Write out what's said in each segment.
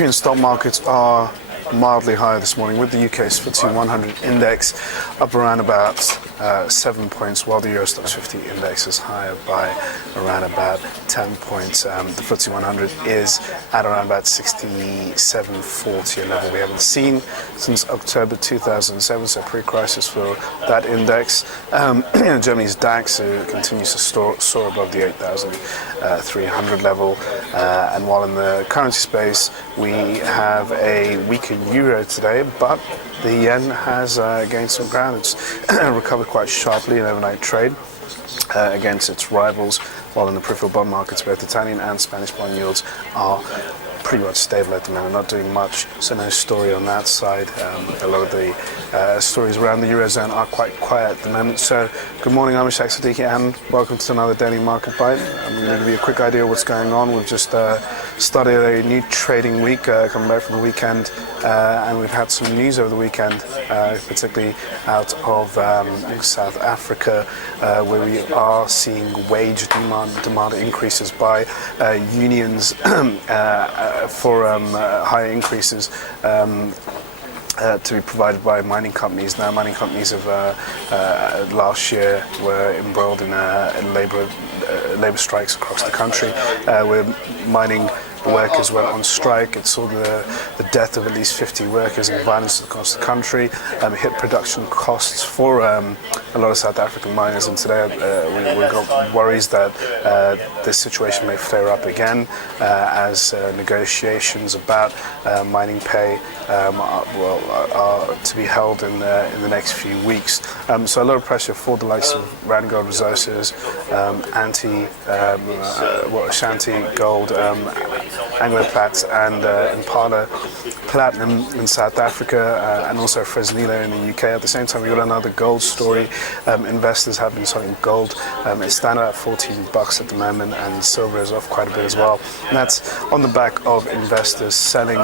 European stock markets are mildly higher this morning, with the UK's FTSE 100 index up around about 7 points, while the Euro Stoxx 50 index is higher by around about 10 points. The FTSE 100 is at around about 67.40, a level we haven't seen since October 2007, so pre-crisis for that index. Germany's DAX continues to soar above the 8,300 level, and while in the currency space we have a weaker euro today, but the yen has gained some ground. It's recovered quite sharply in overnight trade against its rivals, while in the peripheral bond markets both Italian and Spanish bond yields are pretty much stable at the moment, not doing much, so no story on that side. A lot of the stories around the Eurozone are quite quiet at the moment. So good morning, I'm Ishaq, Siddiqi, and welcome to another Daily Market Bite. I'm going to give you a quick idea of what's going on. We've just started a new trading week, coming back from the weekend, and we've had some news over the weekend, particularly out of South Africa, where we are seeing wage demand increases by unions for higher increases to be provided by mining companies. Now, mining companies have last year were embroiled in labour strikes across the country, where mining workers went on strike. It saw the death of at least 50 workers and violence across the country, hit production costs for a lot of South African miners, and today we got worries that this situation may flare up again as negotiations about mining pay are to be held in the next few weeks. So a lot of pressure for the likes of Randgold Resources, Ashanti Gold, Anglo Plat and Impala Platinum in South Africa, and also Fresnillo in the UK. At the same time, we've got another gold story. Investors have been selling gold. It's standing at $14 at the moment, and silver is off quite a bit as well. And that's on the back of investors selling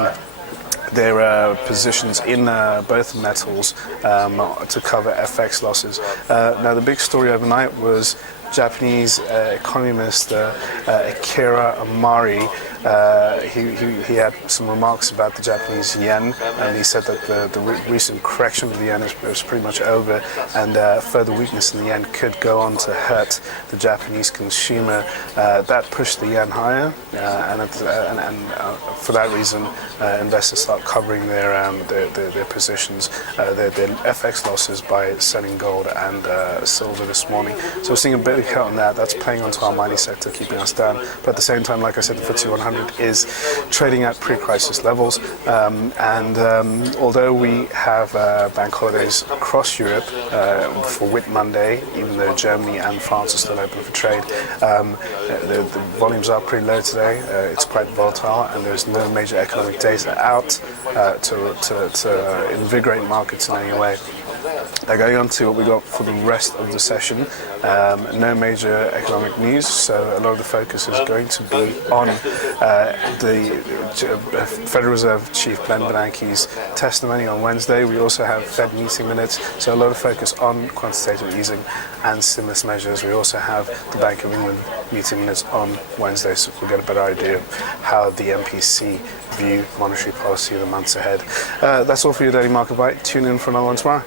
their positions in both metals to cover FX losses. Now, the big story overnight was Japanese economist Akira Amari. He had some remarks about the Japanese yen, and he said that the recent correction of the yen is pretty much over, and further weakness in the yen could go on to hurt the Japanese consumer. That pushed the yen higher, and for that reason, investors start covering their positions, their FX losses by selling gold and silver this morning. So we're seeing a bit of hit on that. That's playing onto our mining sector, keeping us down. But at the same time, like I said, the FTSE 100 is trading at pre-crisis levels, and although we have bank holidays across Europe for Whit Monday, even though Germany and France are still open for trade, the volumes are pretty low today. It's quite volatile, and there's no major economic data out to invigorate markets in any way. Now, going on to what we got for the rest of the session, no major economic news, so a lot of the focus is going to be on the Federal Reserve Chief Glenn Bernanke's testimony on Wednesday. We also have Fed meeting minutes, so a lot of focus on quantitative easing and stimulus measures. We also have the Bank of England meeting minutes on Wednesday, so we'll get a better idea of how the MPC view monetary policy in the months ahead. That's all for your Daily Market Bite. Tune in for another one tomorrow.